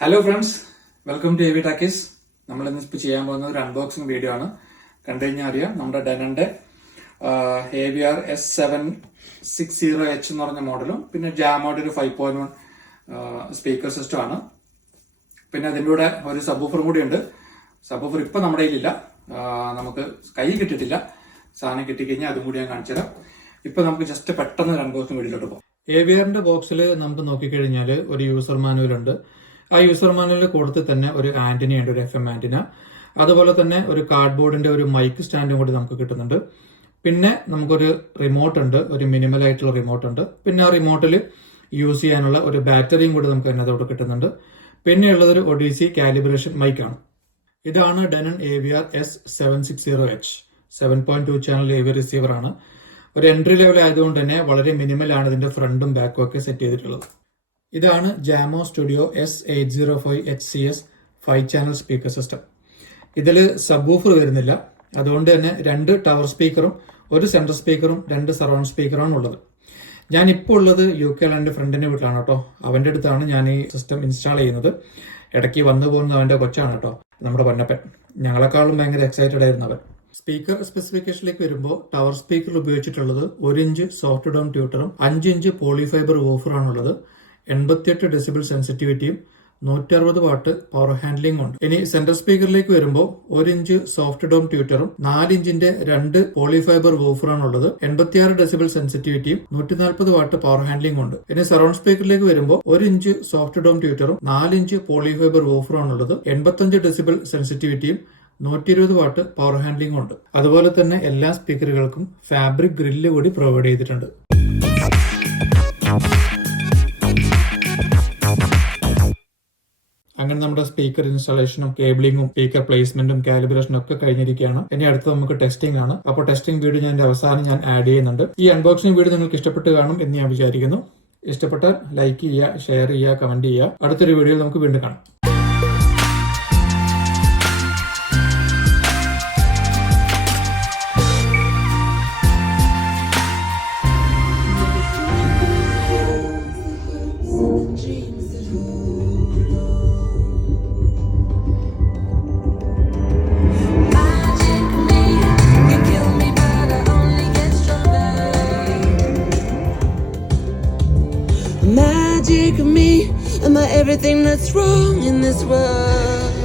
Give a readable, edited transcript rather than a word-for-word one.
Hello friends, welcome to AV talkies. നമ്മൾ ഇന്നിപ്പോൾ ചെയ്യാൻ പോകുന്ന ഒരു അൺബോക്സിംഗ് വീഡിയോ ആണ്. കണ്ടു കഴിഞ്ഞാൽ അറിയാം, നമ്മുടെ ഡെനന്റെ AVR S760H എന്ന് പറഞ്ഞ മോഡലും പിന്നെ ജാമോയുടെ ഒരു 5.1 സ്പീക്കർ സിസ്റ്റം ആണ്. പിന്നെ അതിൻ്റെ കൂടെ ഒരു സബ്വൂഫറും കൂടി ഉണ്ട്. സബ്വൂഫർ ഇപ്പം നമ്മുടെ കയ്യിലില്ല, നമുക്ക് കൈ കിട്ടിയിട്ടില്ല. സാധനം കിട്ടിക്കഴിഞ്ഞാൽ അതും കൂടി ഞാൻ കാണിച്ചു തരാം. ഇപ്പം നമുക്ക് ജസ്റ്റ് പെട്ടെന്ന് ഒരു അൺബോക്സിംഗ് വീഡിയോയിലോട്ട് പോകാം. AVRന്റെ ബോക്സിൽ നമുക്ക് നോക്കിക്കഴിഞ്ഞാൽ ഒരു യൂസർ മാനുവൽ ഉണ്ട്. ആ യൂസർ മാനുവലിൽ കൊടുത്ത് തന്നെ ഒരു ആന്റിന ഉണ്ട്, ഒരു FM ആന്റിന. അതുപോലെ തന്നെ ഒരു കാർഡ്ബോർഡിന്റെ ഒരു മൈക്ക് സ്റ്റാൻഡും കൂടി നമുക്ക് കിട്ടുന്നുണ്ട്. പിന്നെ നമുക്കൊരു റിമോട്ട് ഉണ്ട്, ഒരു മിനിമൽ ആയിട്ടുള്ള റിമോട്ട് ഉണ്ട്. പിന്നെ ആ റിമോട്ടിൽ യൂസ് ചെയ്യാനുള്ള ഒരു ബാറ്ററിയും കൂടി നമുക്ക് അതിനകത്തോട്ട് കിട്ടുന്നുണ്ട്. പിന്നെ ഉള്ളതൊരു ഒഡീസി കാലിബ്രേഷൻ മൈക്കാണ്. ഇതാണ് ഡെനൻ AVR S760H 7.2 channel AV receiver ആണ്. ഒരു എൻട്രി ലെവൽ ആയതുകൊണ്ട് തന്നെ വളരെ മിനിമൽ ആണ് ഇതിന്റെ ഫ്രണ്ടും ബാക്കും ഒക്കെ സെറ്റ് ചെയ്തിട്ടുള്ളത്. ഇതാണ് Jamo studio S805HCS 5 channel speaker system. ഇതിൽ സബ്വൂഫർ വരുന്നില്ല, അതുകൊണ്ട് തന്നെ 2 ടവർ സ്പീക്കറും ഒരു സെൻട്രൽ സ്പീക്കറും 2 സറൗണ്ട് സ്പീക്കറാണ് ഉള്ളത്. ഞാൻ ഇപ്പോൾ ഉള്ളത് UK എൻ്റെ ഫ്രണ്ടിന്റെ വീട്ടിലാണ് കേട്ടോ. അവന്റെ അടുത്താണ് ഞാൻ ഈ സിസ്റ്റം ഇൻസ്റ്റാൾ ചെയ്യുന്നത്. ഇടയ്ക്ക് വന്നു പോകുന്നത് അവന്റെ കൊച്ചാണ് കേട്ടോ, നമ്മുടെ പൊന്നപ്പൻ. ഞങ്ങളെക്കാളും ഭയങ്കര എക്സൈറ്റഡ് ആയിരുന്നു അവൻ. സ്പീക്കർ സ്പെസിഫിക്കേഷനിലേക്ക് വരുമ്പോൾ ടവർ സ്പീക്കറിൽ ഉപയോഗിച്ചിട്ടുള്ളത് 1 ഇഞ്ച് സോഫ്റ്റ് ഡൗൺ ട്യൂട്ടറും 5 ഇഞ്ച് പോളിഫൈബർ വൂഫറാണുള്ളത്. 88 ഡെസിബിൾ സെൻസിറ്റിവിറ്റിയും 160 വാട്ട് പവർ ഹാൻഡ്ലിംഗ് ഉണ്ട്. ഇനി സെൻട്രൽ സ്പീക്കറിലേക്ക് വരുമ്പോൾ 1 ഇഞ്ച് സോഫ്റ്റ് ഡോം ട്യൂട്ടറും 4 ഇഞ്ചിന്റെ 2 പോളിഫൈബർ വൂഫറാണ് ഉള്ളത്. 86 ഡെസിബിൾ സെൻസിറ്റിവിറ്റിയും 140 വാട്ട് പവർ ഹാൻഡ്ലിംഗ് ഉണ്ട്. ഇനി സറൗണ്ട് സ്പീക്കറിലേക്ക് വരുമ്പോൾ 1 ഇഞ്ച് സോഫ്റ്റ് ഡോം ട്യൂട്ടറും 4 ഇഞ്ച് പോളിഫൈബർ വൂഫറാണ് ഉള്ളത്. 85 ഡെസിബിൾ സെൻസിറ്റിവിറ്റിയും 120 വാട്ട് പവർ ഹാൻഡ്ലിംഗ് ഉണ്ട്. അതുപോലെ തന്നെ എല്ലാ സ്പീക്കറുകൾക്കും ഫാബ്രിക് ഗ്രില്ല് കൂടി പ്രൊവൈഡ് ചെയ്തിട്ടുണ്ട്. അങ്ങനെ നമ്മുടെ സ്പീക്കർ ഇൻസ്റ്റാളേഷനും കേബിളിംഗും സ്പീക്കർ പ്ലേസ്മെന്റും കാലിബ്രേഷനും ഒക്കെ കഴിഞ്ഞിരിക്കുകയാണ്. ഇനി അടുത്ത് നമുക്ക് ടെസ്റ്റിംഗ് ആണ്. അപ്പോൾ ടെസ്റ്റിംഗ് വീഡിയോ ഞാൻ അവസാനം ആഡ് ചെയ്യുന്നുണ്ട്. ഈ അൺബോക്സിംഗ് വീഡിയോ നിങ്ങൾക്ക് ഇഷ്ടപ്പെട്ട് കാണും എന്ന് ഞാൻ വിചാരിക്കുന്നു. ഇഷ്ടപ്പെട്ടാൽ ലൈക്ക് ചെയ്യുക, ഷെയർ ചെയ്യുക, കമന്റ് ചെയ്യുക. അടുത്തൊരു വീഡിയോയിൽ നമുക്ക് വീണ്ടും കാണാം. Magic of me, am I everything that's wrong in this world?